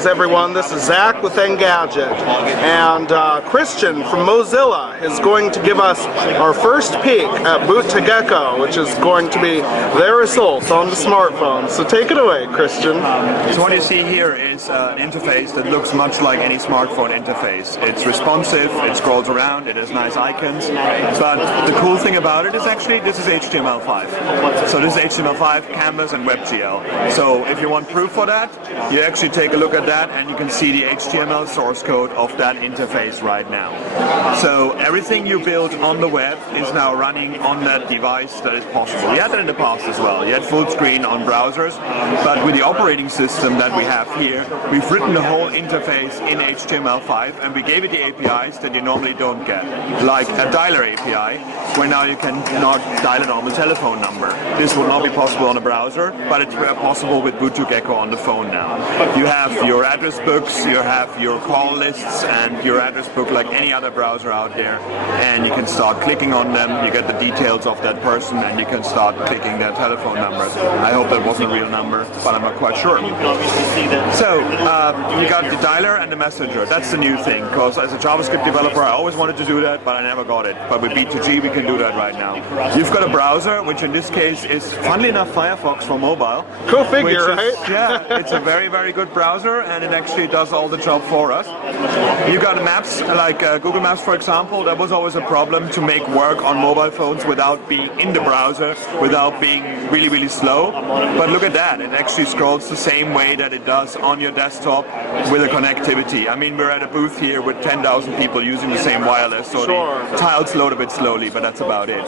Greetings everyone, this is Zach with Engadget, and Christian from Mozilla is going to give us our first peek at Boot to Gecko, which is going to be their results on the smartphone. So take it away, Christian. So what you see here is an interface that looks much like any smartphone interface. It's responsive, it scrolls around, it has nice icons, but the cool thing about it is actually this is HTML5. So this is HTML5, Canvas and WebGL. So if you want proof for that, you actually take a look at that and you can see the HTML source code of that interface right now. So everything you build on the web is now running on that device that is possible. You had that in the past as well. You had full screen on browsers, but with the operating system that we have here, we've written the whole interface in HTML5 and we gave it the APIs that you normally don't get, like a dialer API, where now you can not dial a normal telephone number. This would not be possible on a browser, but it's possible with Boot to Gecko on the phone now. You have your address books, you have your call lists and your address book like any other browser out there, and you can start clicking on them, you get the details of that person and you can start clicking their telephone numbers. I hope that wasn't a real number, but I'm not quite sure. So, you got the dialer and the messenger. That's the new thing, because as a JavaScript developer I always wanted to do that, but I never got it. But with B2G we can do that right now. You've got a browser, which in this case is, funnily enough, Firefox for mobile. Go figure, right? Yeah, it's a very, very good browser and it actually does all the job for us. You got maps, like Google Maps for example. That was always a problem to make work on mobile phones without being in the browser, without being really, really slow. But look at that, it actually scrolls the same way that it does on your desktop with a connectivity. I mean, we're at a booth here with 10,000 people using the same wireless, so the tiles load a bit slowly, but that's about it.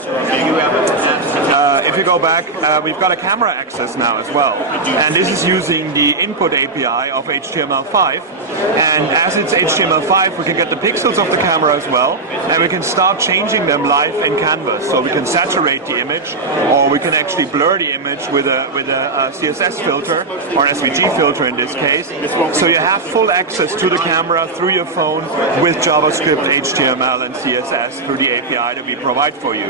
If you go back, we've got a camera access now as well, and this is using the input API of HTML5, and as it's HTML5 we can get the pixels of the camera as well, and we can start changing them live in Canvas. So we can saturate the image, or we can actually blur the image with a CSS filter, or an SVG filter in this case. So you have full access to the camera through your phone with JavaScript, HTML and CSS through the API that we provide for you.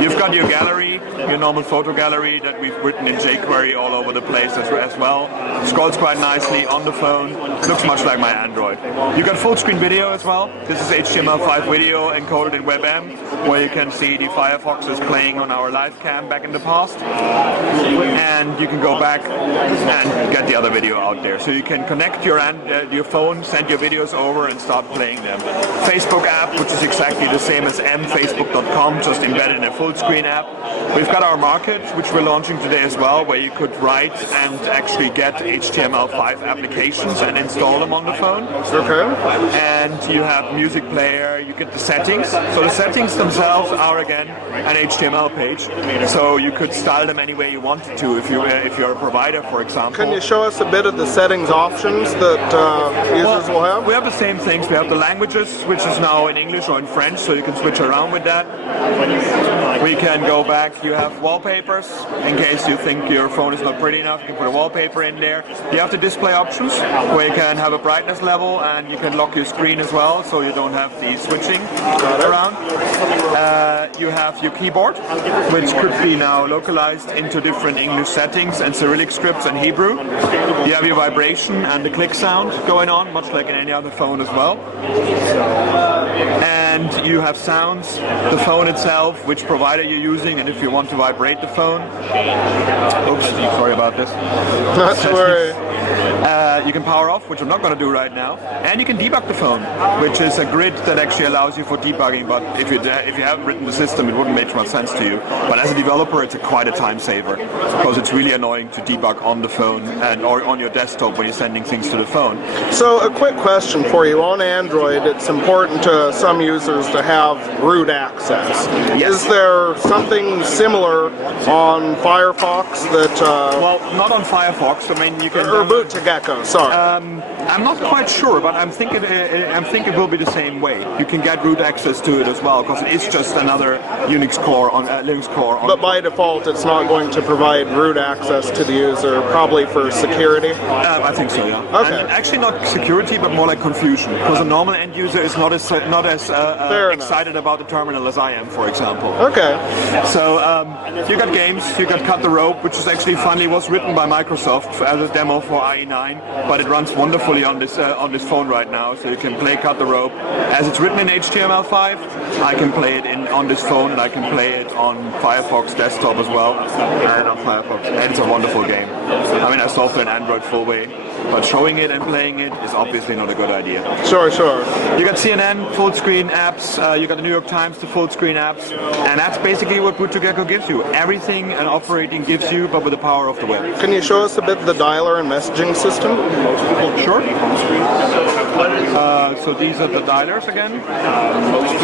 You've got your gallery, your normal photo gallery that we've written in jQuery all over the place as well. Scrolls quite nicely on the phone, looks much like my Android. You got full screen video as well. This is HTML5 video encoded in WebM, where you can see the Firefox is playing on our live cam back in the past, and you can go back and get the other video out there. So you can connect your phone, send your videos over and start playing them. Facebook app, which is exactly the same as mfacebook.com, just embedded in a full screen app. We've got our market, which we're launching today as well, where you could write and actually get HTML5 applications and install them on the phone. Okay. And you have music player, you get the settings. So the settings themselves are again an HTML page. So you could style them any way you wanted to if you're a provider, for example. Can you show us a bit of the settings options that users will have? We have the same things. We have the languages, which is now in English or in French, so you can switch around with that. We can go back. You have wallpapers. In case you think your phone is not pretty enough, you can put a wallpaper in there. You have the display options, where you can have a brightness level and you can lock your screen as well, so you don't have the switching around. You have your keyboard, which could be now localized into different English settings and Cyrillic scripts and Hebrew. You have your vibration and the click sound going on, much like in any other phone as well. And you have sounds, the phone itself, which provider you're using, and if you want to vibrate the phone. Oops, sorry about this. Not to worry. You can power off, which I'm not going to do right now, and you can debug the phone, which is a grid that actually allows you for debugging. But if you haven't written the system, it wouldn't make much sense to you. But as a developer, it's quite a time saver, because it's really annoying to debug on the phone or on your desktop when you're sending things to the phone. So a quick question for you. On Android, it's important to some users to have root access. Yes. Is there something similar on Firefox that... well, not on Firefox. I mean, you can... Or Boot to Gecko, sorry. I'm not quite sure, but I'm thinking it will be the same way. You can get root access to it as well, because it is just another Unix core on Linux core. But by default, it's not going to provide root access to the user, probably for security? I think so, yeah. Okay. And actually not security, but more like confusion, because a normal end user is not as excited about the terminal as I am, for example. Okay. So you got games, you got Cut the Rope, which is actually finally was written by Microsoft as a demo for IE9 $1.99, but it runs wonderfully on this phone right now. So you can play Cut the Rope as it's written in HTML5. I can play it on this phone, and I can play it on Firefox desktop as well, and on Firefox. And it's a wonderful game. I mean, I saw for an Android full way, but showing it and playing it is obviously not a good idea. Sure, sure. You got CNN full screen apps, you got the New York Times to full screen apps, and that's basically what Boot to Gecko gives you. Everything an operating gives you, but with the power of the web. Can you show us a bit the dialer and messaging system? Sure. So these are the dialers again.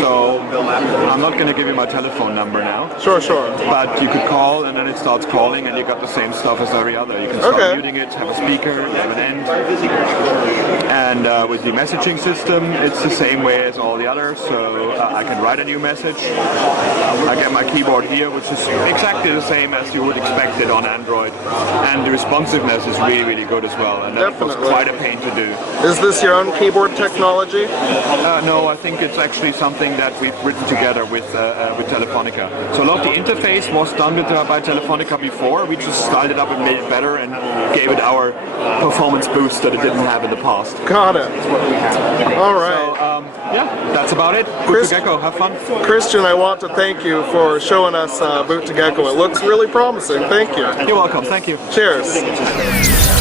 So I'm not going to give you my telephone number now. Sure, sure. But you could call, and then it starts calling, and you got the same stuff as every other. You can start muting it, have a speaker, have an end. And with the messaging system, it's the same way as all the others. So I can write a new message. I get my keyboard here, which is exactly the same as you would expect it on Android. And the responsiveness is really, really good as well. And that was quite a pain to do. Is this your own keyboard technology? No, I think it's actually something that we've written together with Telefonica. So a lot of the interface was done by Telefonica before. We just styled it up and made it better and gave it our performance boost that it didn't have in the past. Got it. All right. So, yeah, that's about it. Boot to Gecko, have fun. Christian, I want to thank you for showing us Boot to Gecko. It looks really promising. Thank you. You're welcome. Thank you. Cheers.